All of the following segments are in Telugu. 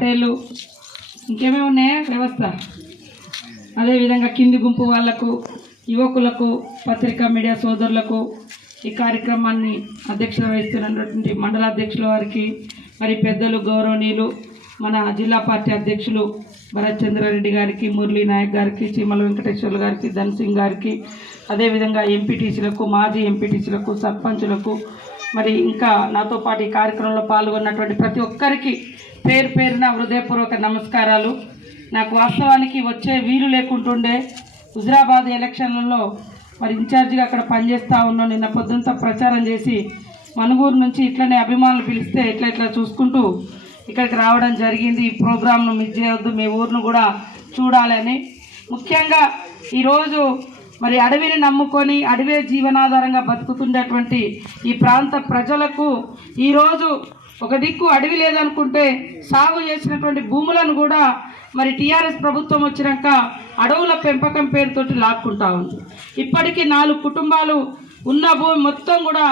తేలు. ఇంకేమేమి ఉన్నాయా? వ్యవస్థ. అదేవిధంగా కింది గుంపు వాళ్ళకు యువకులకు పత్రికా మీడియా సోదరులకు ఈ కార్యక్రమాన్ని అధ్యక్షత వహిస్తున్నటువంటి మండల అధ్యక్షుల వారికి మరి పెద్దలు గౌరవనీయులు మన జిల్లా పార్టీ అధ్యక్షులు భరత్ చంద్రారెడ్డి గారికి మురళీ నాయక్ గారికి చీమల వెంకటేశ్వర్లు గారికి ధన్ సింగ్ గారికి అదేవిధంగా ఎంపీటీసీలకు మాజీ ఎంపీటీసీలకు సర్పంచులకు మరి ఇంకా నాతో పాటు ఈ కార్యక్రమంలో పాల్గొన్నటువంటి ప్రతి ఒక్కరికి పేరు పేరున హృదయపూర్వక నమస్కారాలు. నాకు వాస్తవానికి వచ్చే వీలు లేకుంటుండే హుజరాబాద్ ఎలక్షన్లలో మరి ఇన్ఛార్జిగా అక్కడ పనిచేస్తూ ఉన్నాం నిన్న పొద్దుంతా ప్రచారం చేసి మనుగూరు నుంచి ఇట్లనే అభిమానులు పిలిస్తే ఇట్లా ఇట్లా చూసుకుంటూ ఇక్కడికి రావడం జరిగింది. ఈ ప్రోగ్రామ్ను మిస్ చేయవద్దు మీ ఊరిని కూడా చూడాలని. ముఖ్యంగా ఈరోజు మరి అడవిని నమ్ముకొని అడవే జీవనాధారంగా బతుకుతున్నటువంటి ఈ ప్రాంత ప్రజలకు ఈరోజు ఒక దిక్కు అడవి లేదనుకుంటే సాగు చేసినటువంటి భూములను కూడా మరి టీఆర్ఎస్ ప్రభుత్వం వచ్చినాక అడవుల పెంపకం పేరుతోటి లాక్కుంటా ఉంది. ఇప్పటికీ నాలుగు కుటుంబాలు ఉన్న భూమి మొత్తం కూడా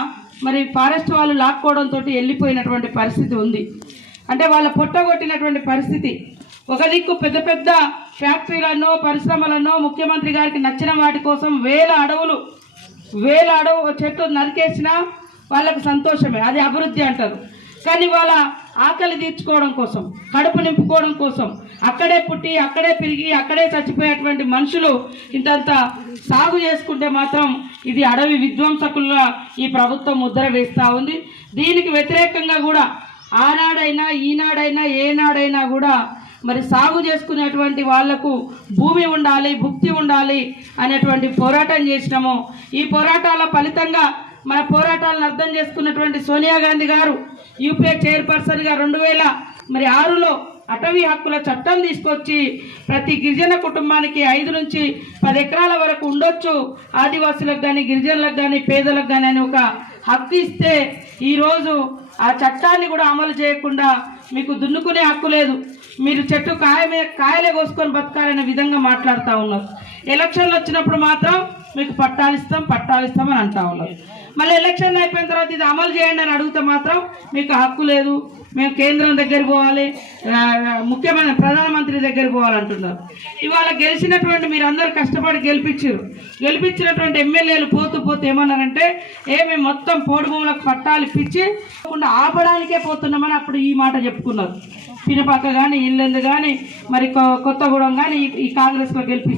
మరి ఫారెస్ట్ వాళ్ళు లాక్కోవడంతో వెళ్ళిపోయినటువంటి పరిస్థితి ఉంది. అంటే వాళ్ళ పొట్టగొట్టినటువంటి పరిస్థితి. ఒక దిక్కు పెద్ద పెద్ద ఫ్యాక్టరీలను పరిశ్రమలను ముఖ్యమంత్రి గారికి నచ్చిన వాటి కోసం వేల అడవులు వేల అడవు చెట్లు నరికేసినా వాళ్ళకు సంతోషమే. అది అభివృద్ధి అంటారు. కానీ వాళ్ళ ఆకలి తీర్చుకోవడం కోసం కడుపు నింపుకోవడం కోసం అక్కడే పుట్టి అక్కడే పెరిగి అక్కడే చచ్చిపోయేటువంటి మనుషులు ఇంతంత సాగు చేసుకుంటే మాత్రం ఇది అడవి విధ్వంసకులుగా ఈ ప్రభుత్వం ముద్ర వేస్తూ ఉంది. దీనికి వ్యతిరేకంగా కూడా ఆనాడైనా ఈనాడైనా ఏనాడైనా కూడా మరి సాగు చేసుకునేటువంటి వాళ్ళకు భూమి ఉండాలి భుక్తి ఉండాలి అనేటువంటి పోరాటం చేసినాము. ఈ పోరాటాల ఫలితంగా మన పోరాటాలను అర్థం చేసుకున్నటువంటి సోనియా గాంధీ గారు యూపీఏ చైర్పర్సన్గా రెండు వేల మరి ఆరులో అటవీ హక్కుల చట్టం తీసుకొచ్చి ప్రతి గిరిజన కుటుంబానికి ఐదు నుంచి పది ఎకరాల వరకు ఉండొచ్చు. ఆదివాసులకు కానీ గిరిజనులకు కానీ పేదలకు కానీ అని ఒక హక్కు ఇస్తే ఈరోజు ఆ చట్టాన్ని కూడా అమలు చేయకుండా మీకు దున్నుకునే హక్కు లేదు. మీరు చెట్టు కాయమే కాయలే కోసుకొని బతకాలనే విధంగా మాట్లాడుతూ ఉన్నారు. ఎలక్షన్లు వచ్చినప్పుడు మాత్రం మీకు పట్టాలిస్తాం పట్టాలిస్తాం అని అంటా ఉన్నారు. మళ్ళీ ఎలక్షన్ అయిపోయిన తర్వాత ఇది అమలు చేయండి అని అడిగితే మాత్రం మీకు హక్కు లేదు. మేము కేంద్రం దగ్గరికి పోవాలి ముఖ్యమైన ప్రధానమంత్రి దగ్గరికి పోవాలంటున్నారు. ఇవాళ గెలిచినటువంటి మీరు అందరు కష్టపడి గెలిపించారు గెలిపించినటువంటి ఎమ్మెల్యేలు పోతూ పోతూ ఏమన్నారంటే ఏమి మొత్తం పోడు భూములకు పట్టాలు ఇప్పించి ఆపడానికే పోతున్నామని అప్పుడు ఈ మాట చెప్పుకున్నారు. పినపాక కానీ ఇల్లందు కానీ మరి కొ- కొత్తగూడెం కానీ ఈ- ఈ కాంగ్రెస్లో గెలిపి